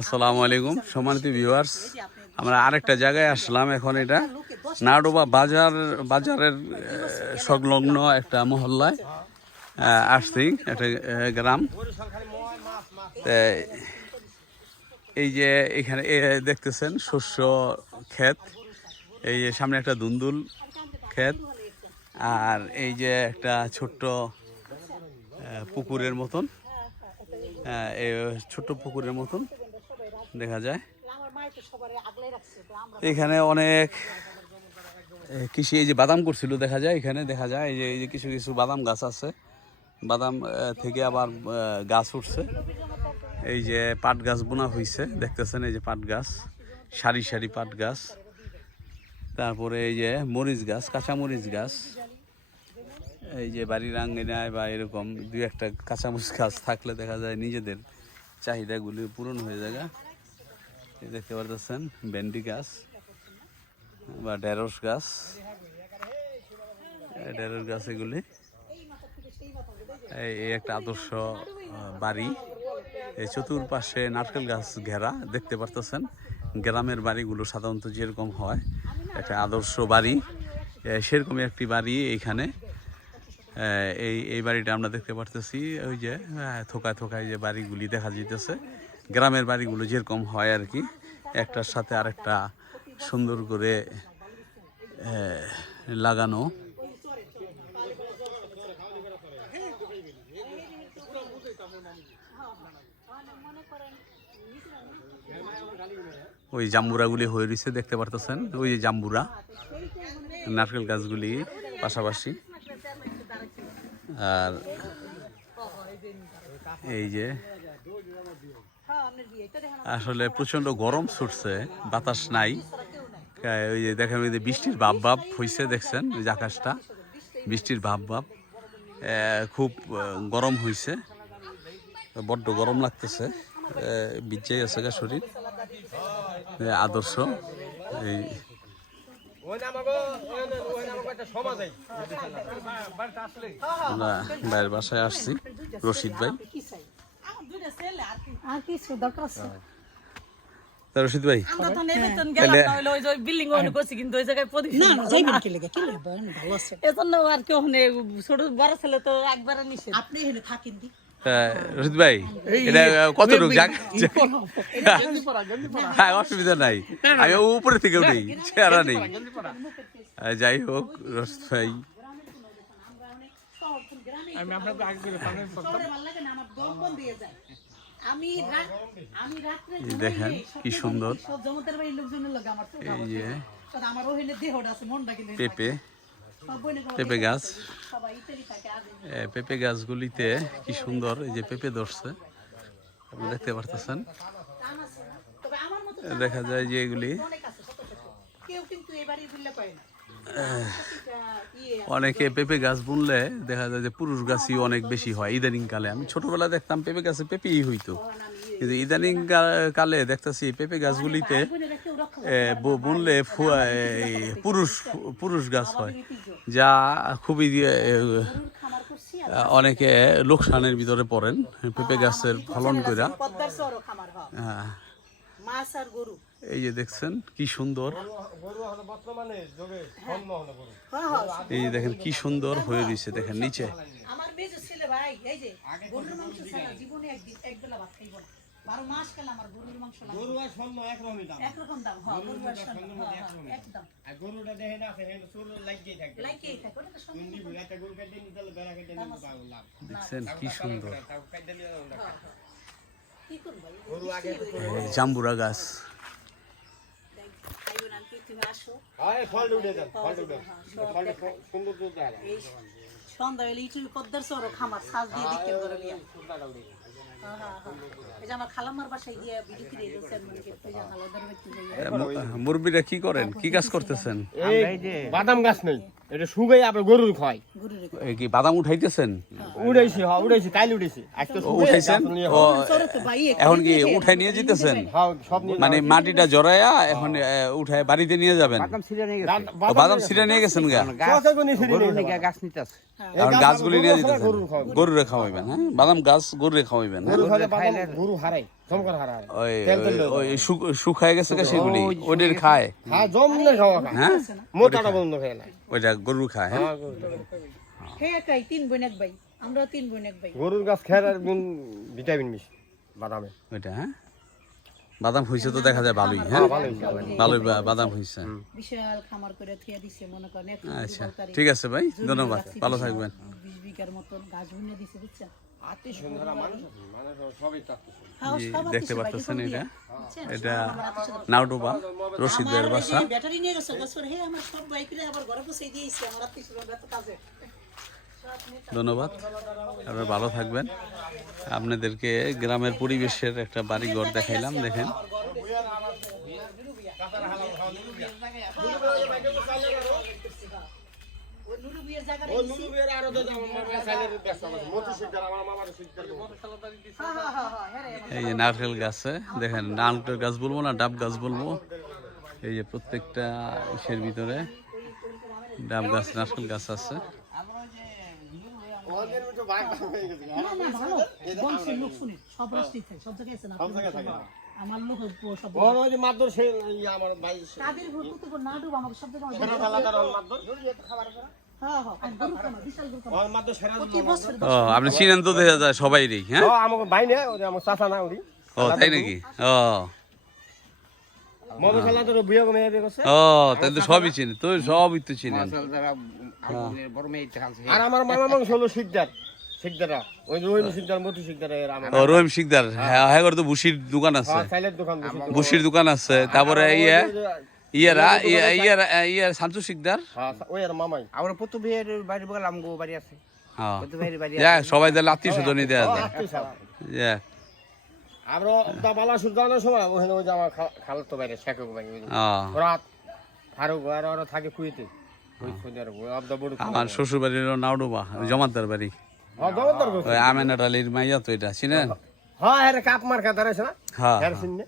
আসসালামু আলাইকুম সম্মানিত ভিউয়ার্স, আমরা আরেকটা জায়গায় আসলাম। এখন এটা নাডোবা বাজারের সংলগ্ন একটা মহল্লায় আসছি, একটা গ্রাম। এই যে এখানে দেখতেছেন শস্য ক্ষেত, এই যে সামনে একটা দুন্দুল ক্ষেত, আর এই যে একটা ছোট্ট পুকুরের মতন, এই ছোট্ট পুকুরের মতন দেখা যায়। এখানে অনেক কৃষি, এই যে বাদাম করছিল দেখা যায়, এখানে দেখা যায় এই যে কিছু কিছু বাদাম গাছ আছে, বাদাম থেকে আবার গাছ উঠছে। এই যে পাট গাছ বোনা হয়েছে দেখতেছেন, এই যে পাট গাছ, সারি সারি পাট গাছ। তারপরে এই যে মরিচ গাছ, কাঁচা মরিচ গাছ। এই যে বাড়ির আঙ্গিনায় বা এরকম দুই একটা কাঁচামরিচ গাছ থাকলে দেখা যায় নিজেদের চাহিদাগুলি পূরণ হয়ে যায়। দেখতে পারতেছেন ভেন্ডি গাছ বা ঢেঁড়স গাছ, এগুলি। এই একটা আদর্শ বাড়ি, এই চতুর্পাশে নারকেল গাছ ঘেরা দেখতে পারতেছেন। গ্রামের বাড়িগুলো সাধারণত যেরকম হয়, একটা আদর্শ বাড়ি, সেরকমই একটি বাড়ি এইখানে। এই বাড়িটা আমরা দেখতে পারতেছি, ওই যে থোকায় থোকায় যে বাড়িগুলি দেখা যাইতেছে, গ্রামের বাড়িগুলো যেরকম হয় আর কি, একটার সাথে আরেকটা সুন্দর করে লাগানো। ওই জাম্বুরাগুলি হয়ে রয়েছে দেখতে পারতেছেন, ওই যে জাম্বুরা, নারকেল গাছগুলি পাশাপাশি। আর এই যে আসলে প্রচন্ড গরম ছুটছে, বাতাস নাই। ওই যে দেখেন, ওই যে বৃষ্টির ভাব হয়েছে, দেখছেন ওই যে আকাশটা, বৃষ্টির ভাব খুব গরম হয়েছে, বড্ড গরম লাগতেছে, ভিজে আছে গা শরীর। আদর্শ এই আমরা ভাইয়ের বাসায় আসছি, রশিদ ভাই। রশিদ ভাই, রশিদ ভাই এটা কতটুকু অসুবিধা নাই, আমি উপরে থেকে উঠি, চেহারা নেই। যাই হোক রশিদ ভাই, দেখেন কি সুন্দর। এই যে পেঁপে গাছ, পেঁপে গাছগুলিতে কি সুন্দর এই যে পেঁপে ধরছে, আপনি দেখতে পারতেছেন। দেখা যায় যে এগুলি অনেকে পেঁপে গাছ বুনলে দেখা যায় যে পুরুষ গাছই অনেক বেশি হয় ইদানিং কালে। আমি ছোটবেলা দেখতাম পেঁপে গাছে পেঁপেই হইতো, কিন্তু ইদানিং কালে দেখতেছি পেঁপে গাছগুলিতে বুনলে পুরুষ গাছ হয়, যা খুবই অনেকে লোকসানের ভিতরে পড়েন পেঁপে গাছের ফলন কইরা। হ্যাঁ, এই যে দেখছেন কি সুন্দর, এই যে দেখেন কি সুন্দর হয়ে রয়েছে, দেখেন নিচে। দেখছেন কি সুন্দর জাম্বুরা গাছ। মুরব্বীরা কি করেন, কি কাজ করতেছেন? বাদাম গাছ নেই, এটা শুকাই আবার গরুর খায়। কি বাদাম উঠাইতেছেন? উঠাইছি, হ্যাঁ উঠাইছি, কাইলে উঠেছি। উঠাইছেন? এখন কি উঠাই নিয়ে যেতেছেন? মানে মাটিটা জড়াইয়া এখন উঠায় বাড়িতে নিয়ে যাবেন? বাদাম ছিঁড়ে নিয়ে গেছেন গা? গাছগুলি নিয়ে যেতেছেন, গরুরে খাওয়াইবেন। হ্যাঁ, বাদাম গাছ গরুরে খাওয়াইবেন। গরু হারাই জমকার হারা ওই তেল তেল ওই শুকায় গেছে কা সেগুলি ওদের খায় হ্যাঁ জমনে খাওয়া খায় হ্যাঁ মোটাটা বন্ধ খায় না ওইটা গরু খায় হ্যাঁ হ্যাঁ খাই 3 বোন এক ভাই আমরা 3 বোন এক ভাই গরুর গাছ খেয়ার আর গুণ ভিটামিন বেশি বাদামে ওইটা হ্যাঁ বাদাম হইছে তো দেখা যায় ভালোই হ্যাঁ ভালোই বাদাম হইছে বিশাল খামার করে থিয়া দিছে মনে করেন এক আচ্ছা ঠিক আছে ভাই ধন্যবাদ ভালো থাকবেন 20 বিঘার মতন গাছ বুনে দিছে বুঝছেন আতি সুন্দর মানুষ সবই চাচ্ছে জি, দেখতে পাচ্ছেন এটা এটা নাউডোবা রশিদের বাসা ব্যাটারি নিয়ে গেছে বছর হে আমার সব বাইকরে আবার ঘরে পৌঁছে দিয়েছে আমার আত্মীয় ব্যস্ত কাজে ধন্যবাদ আপনারা ভালো থাকবেন আপনাদেরকে গ্রামের পরিবেশের একটা বাড়ি ঘর দেখাইলাম দেখেন ওই নুরু বিয়ের জায়গা ও নুরু বের আরো দাদা আমার সাইলের ব্যস্ত আছে মতি শিকদার আমার মামার শিকদার এই যে নারকেল গাছে দেখেন নারকেল গাছ বলবো না ডাব গাছ বলবো এই যে প্রত্যেকটা ইসের ভিতরে ডাব গাছ নারকেল গাছ আছে ওদের মতো ভাগ হয়ে গেছে না না ভালো বংশের লোক শুনে সব রাষ্ট্রই থাকে সব জায়গায় আছে না আমার লোক সব ওর ওই যে মাদর সে আমার ভাই কাদের ঘর কত না ডুব আমাকে সব জায়গায় সেরা এলাকার ওর মাদর হ্যাঁ হ্যাঁ আর গরু খানা বিশাল গরু খানা ওর মাদর সেরা প্রতি বছর ও আপনি চিনেন তো দেখা যায় সবাইরই হ্যাঁ ও আমাকে ভাই না ওরে আমার চাচা না ওরি ও তাই নাকি ও মমো সালা তোর বিয়ে কমে যাবে কইছে ও তাই তো সবই চিনি তো সবই তো চিনেন আর আমার মামা মাংস হলো শিকদার শিকদারা ওই রহিম শিকদার মতি শিকদার এর আমার ও রহিম শিকদার হ্যাঁ হ্যাঁ করে তো বুশির দোকান আছে সাইলের দোকান বুশির দোকান আছে তারপরে ইয়ার শামসু শিকদার হ্যাঁ ওই আর মামাই আমার পুত্র বিয়ের বাড়ি বগল আমগো বাড়ি আছে হ্যাঁ পুত্র ভাইয়ের বাড়ি যাক সবাই তাহলে আত্মীয় স্বজনই দেওয়া যায় যাক আমরা দা বালা সুলতানের সময় ওখানে ওই যে আমার খালাতো বাইরে শেখক ভাই রাত ফারুক আর ওরা থাকে কুয়েতে ওই খুদের ওই আবদা বড় আমার শ্বশুর বাড়ির নাউডোবা জমাদ্দার বাড়ি হ্যাঁ জমদার কইছে ওই আমেনার আলীর মাইয়া তো এটা চিনেন হ্যাঁ আরে কাপ মার কাদার আছে না হ্যাঁ হ্যাঁ চিনে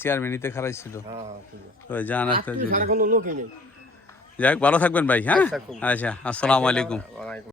চেয়ারম্যানিতে খারাইছিল হ্যাঁ ঠিক আছে ওই জানার তুই সারা কোনো লোকই নেই যাক ভালো থাকবেন ভাই হ্যাঁ আচ্ছা, খুব। আচ্ছা আসসালামু আলাইকুম ওয়ালাইকুম